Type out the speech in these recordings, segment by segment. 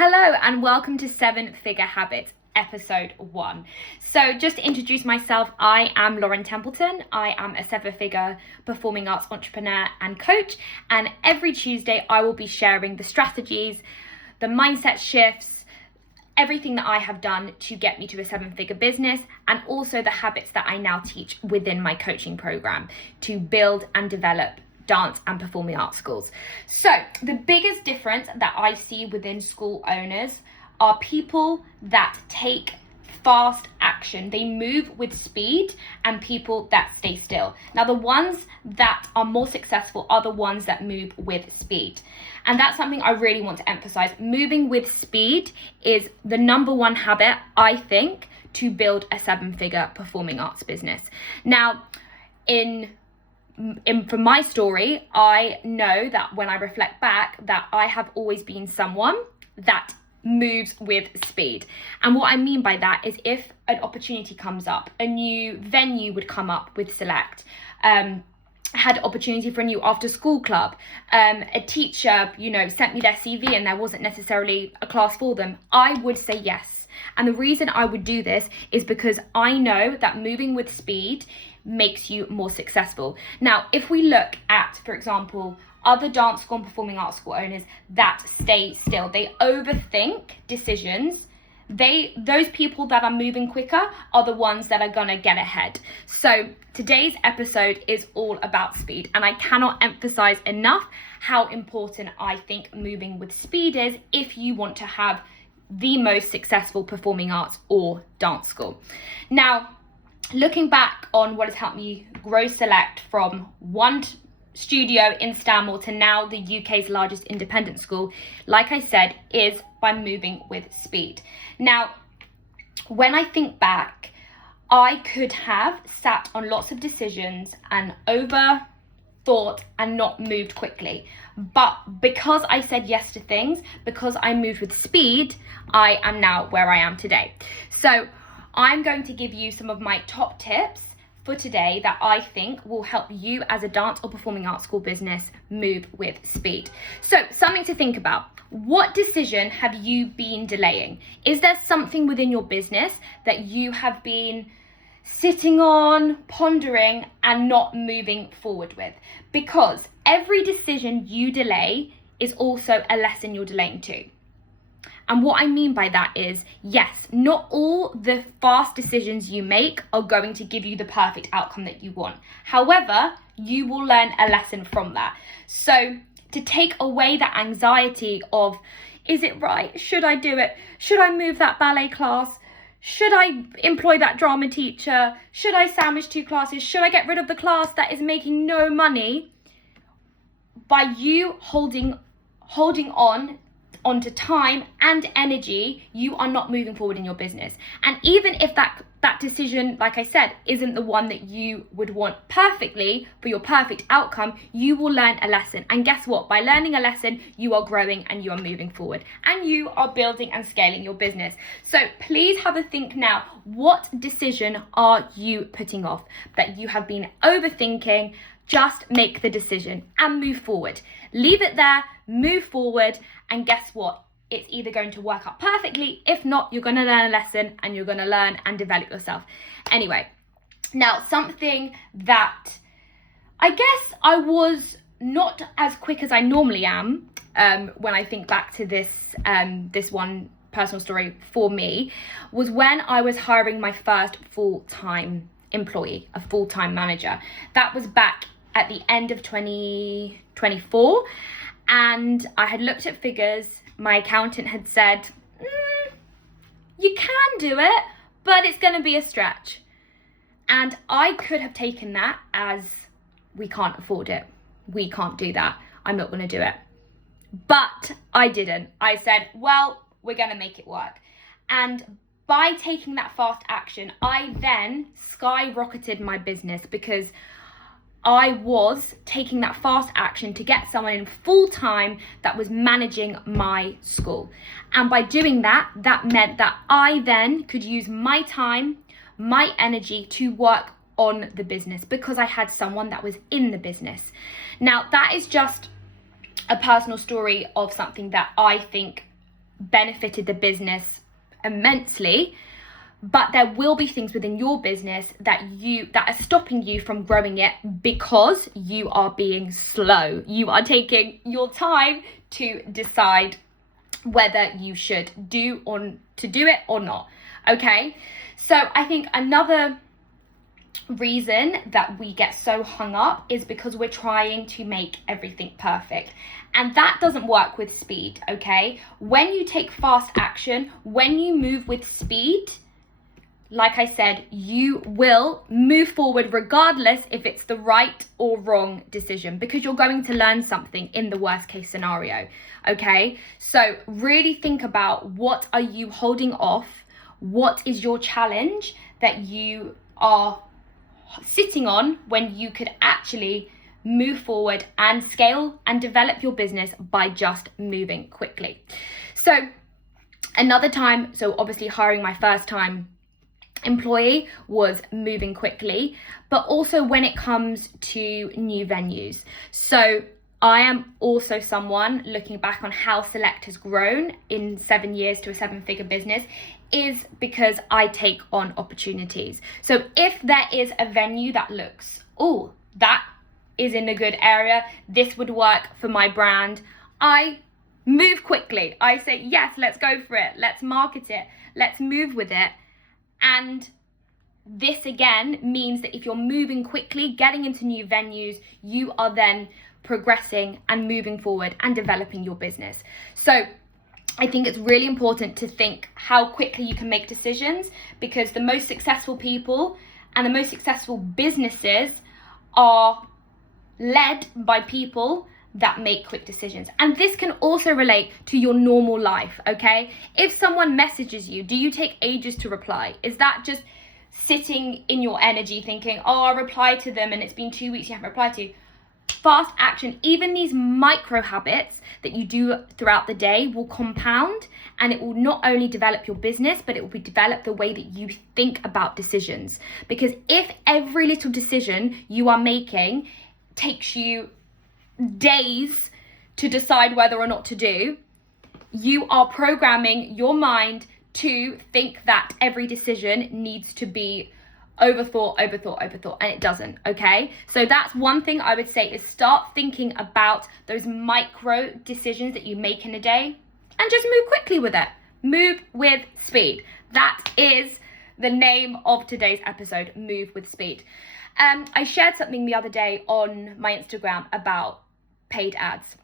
Hello and welcome to 7-Figure Habits, episode 1. So just to introduce myself, I am Lauren Templeton. I am a 7-figure performing arts entrepreneur and coach. And every Tuesday, I will be sharing the strategies, the mindset shifts, everything that I have done to get me to a 7-figure business, and also the habits that I now teach within my coaching program to build and develop dance and performing arts schools. So the biggest difference that I see within school owners are people that take fast action. They move with speed, and people that stay still. Now, the ones that are more successful are the ones that move with speed. And that's something I really want to emphasize. Moving with speed is the number one habit, I think, to build a 7-figure performing arts business. Now, from my story, I know that when I reflect back that I have always been someone that moves with speed. And what I mean by that is if an opportunity comes up, a new venue would come up with Select, had opportunity for a new after school club, a teacher, sent me their CV and there wasn't necessarily a class for them, I would say yes. And the reason I would do this is because I know that moving with speed makes you more successful. Now, if we look at, for example, other dance school and performing arts school owners that stay still, they overthink decisions. Those people that are moving quicker are the ones that are gonna get ahead. So today's episode is all about speed, and I cannot emphasize enough how important I think moving with speed is if you want to have the most successful performing arts or dance school. Now, looking back on what has helped me grow Select from one studio in Stanmore to now the UK's largest independent school, like I said, is by moving with speed. Now, when I think back, I could have sat on lots of decisions and overthought and not moved quickly. But because I said yes to things, because I moved with speed, I am now where I am today. So I'm going to give you some of my top tips for today that I think will help you as a dance or performing arts school business move with speed. So something to think about. What decision have you been delaying? Is there something within your business that you have been sitting on, pondering, and not moving forward with? Because every decision you delay is also a lesson you're delaying too. And what I mean by that is, yes, not all the fast decisions you make are going to give you the perfect outcome that you want. However, you will learn a lesson from that. So to take away that anxiety of, is it right? Should I do it? Should I move that ballet class? Should I employ that drama teacher? Should I sandwich 2 classes? Should I get rid of the class that is making no money? By you holding on onto time and energy, you are not moving forward in your business. And even if that decision, like I said, isn't the one that you would want perfectly for your perfect outcome, you will learn a lesson. And guess what? By learning a lesson, you are growing and you are moving forward and you are building and scaling your business. So please have a think now. What decision are you putting off that you have been overthinking? Just make the decision and move forward. Leave it there, move forward, and guess what? It's either going to work out perfectly. If not, you're going to learn a lesson and you're going to learn and develop yourself. Anyway, now something that I guess I was not as quick as I normally am when I think back to this one personal story for me was when I was hiring my first full-time employee, a full-time manager. That was back at the end of 2024, and I had looked at figures. My accountant had said, you can do it, but it's going to be a stretch. And I could have taken that as, we can't afford it. We can't do that. I'm not going to do it. But I didn't. I said, well, we're going to make it work. And by taking that fast action, I then skyrocketed my business because I was taking that fast action to get someone in full time that was managing my school. And by doing that, that meant that I then could use my time, my energy to work on the business because I had someone that was in the business. Now, that is just a personal story of something that I think benefited the business immensely. But there will be things within your business that are stopping you from growing it because you are being slow. You are taking your time to decide whether you should do it or not. Okay, so I think another reason that we get so hung up is because we're trying to make everything perfect, and that doesn't work with speed. Okay, when you take fast action, when you move with speed, like I said, you will move forward regardless if it's the right or wrong decision, because you're going to learn something in the worst case scenario. Okay, so really think about, what are you holding off? What is your challenge that you are sitting on when you could actually move forward and scale and develop your business by just moving quickly? So another time, so obviously hiring my first time employee was moving quickly, but also when it comes to new venues. So I am also someone, looking back on how Select has grown in 7 years to a 7-figure business, is because I take on opportunities. So if there is a venue that looks, oh, that is in a good area, this would work for my brand, I move quickly. I say, yes, let's go for it. Let's market it. Let's move with it. And this again means that if you're moving quickly, getting into new venues, you are then progressing and moving forward and developing your business. So I think it's really important to think how quickly you can make decisions, because the most successful people and the most successful businesses are led by people that make quick decisions. And this can also relate to your normal life. Okay, if someone messages you, do you take ages to reply? Is that just sitting in your energy thinking, oh, I'll reply to them and it's been 2 weeks you haven't replied to? Fast action, even these micro habits that you do throughout the day, will compound, and it will not only develop your business, but it will develop the way that you think about decisions. Because if every little decision you are making takes you days to decide whether or not to do, you are programming your mind to think that every decision needs to be overthought, and it doesn't. Okay, so that's one thing I would say, is start thinking about those micro decisions that you make in a day and just move quickly with it. Move with speed. That is the name of today's episode, move with speed. I shared something the other day on my Instagram about paid ads.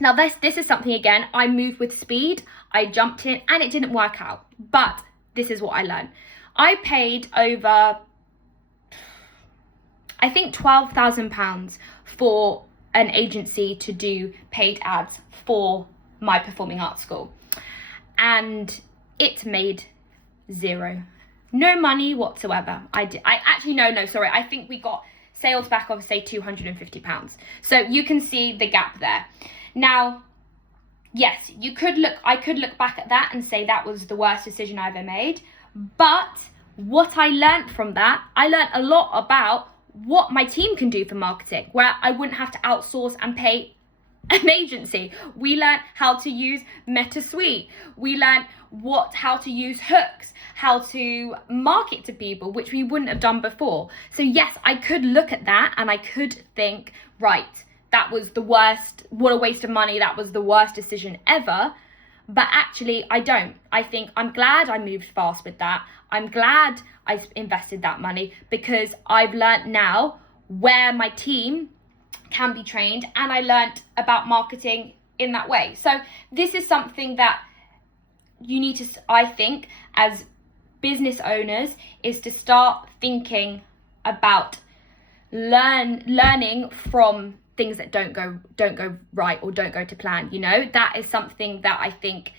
Now this is something, again, I moved with speed, I jumped in and it didn't work out, but this is what I learned. I paid over, I think £12,000 for an agency to do paid ads for my performing arts school, and it made zero, no money whatsoever. I think we got sales back of, say, £250. So you can see the gap there. Now, yes, I could look back at that and say that was the worst decision I ever made. But what I learned from that, I learned a lot about what my team can do for marketing, where I wouldn't have to outsource and pay an agency. We learned how to use MetaSuite. We learned how to use hooks, how to market to people, which we wouldn't have done before. So yes, I could look at that and I could think, right, that was the worst, what a waste of money, that was the worst decision ever. But actually I don't. I think I'm glad I moved fast with that. I'm glad I invested that money, because I've learned now where my team can be trained, and I learned about marketing in that way. So this is something that you need to, I think, as business owners, is to start thinking about learning from things that don't go right or don't go to plan. You know, that is something that I think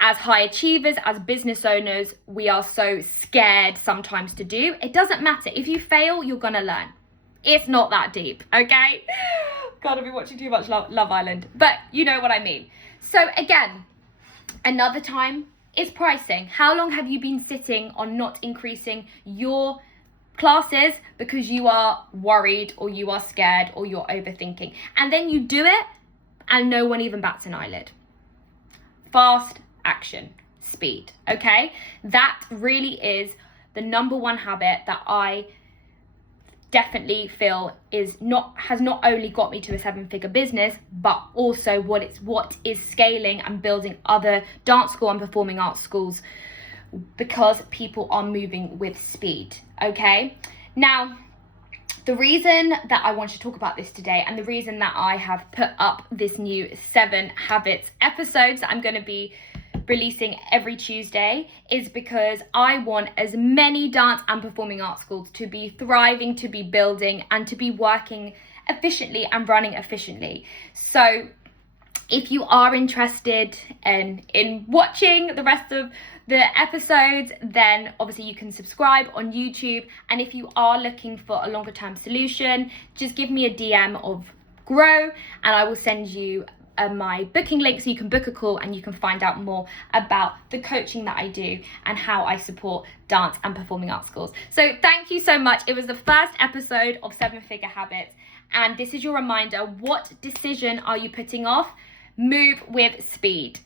as high achievers, as business owners, we are so scared sometimes to do. It doesn't matter. If you fail, you're gonna learn. It's not that deep, okay? God, I've been watching too much Love Island, but you know what I mean. So again, another time is pricing. How long have you been sitting on not increasing your classes because you are worried or you are scared or you're overthinking? And then you do it and no one even bats an eyelid. Fast action. Speed. Okay, that really is the number one habit that I definitely feel has not only got me to a 7-figure business, but also what is scaling and building other dance school and performing arts schools, because people are moving with speed. Okay, now the reason that I want to talk about this today, and the reason that I have put up this new 7 habits episodes that I'm going to be releasing every Tuesday, is because I want as many dance and performing arts schools to be thriving, to be building, and to be working efficiently and running efficiently. So if you are interested in watching the rest of the episodes, then obviously you can subscribe on YouTube. And if you are looking for a longer term solution, just give me a DM of Grow and I will send you my booking link so you can book a call and you can find out more about the coaching that I do and how I support dance and performing arts schools. So thank you so much. It was the first episode of 7-Figure Habits, and this is your reminder: what decision are you putting off? Move with speed.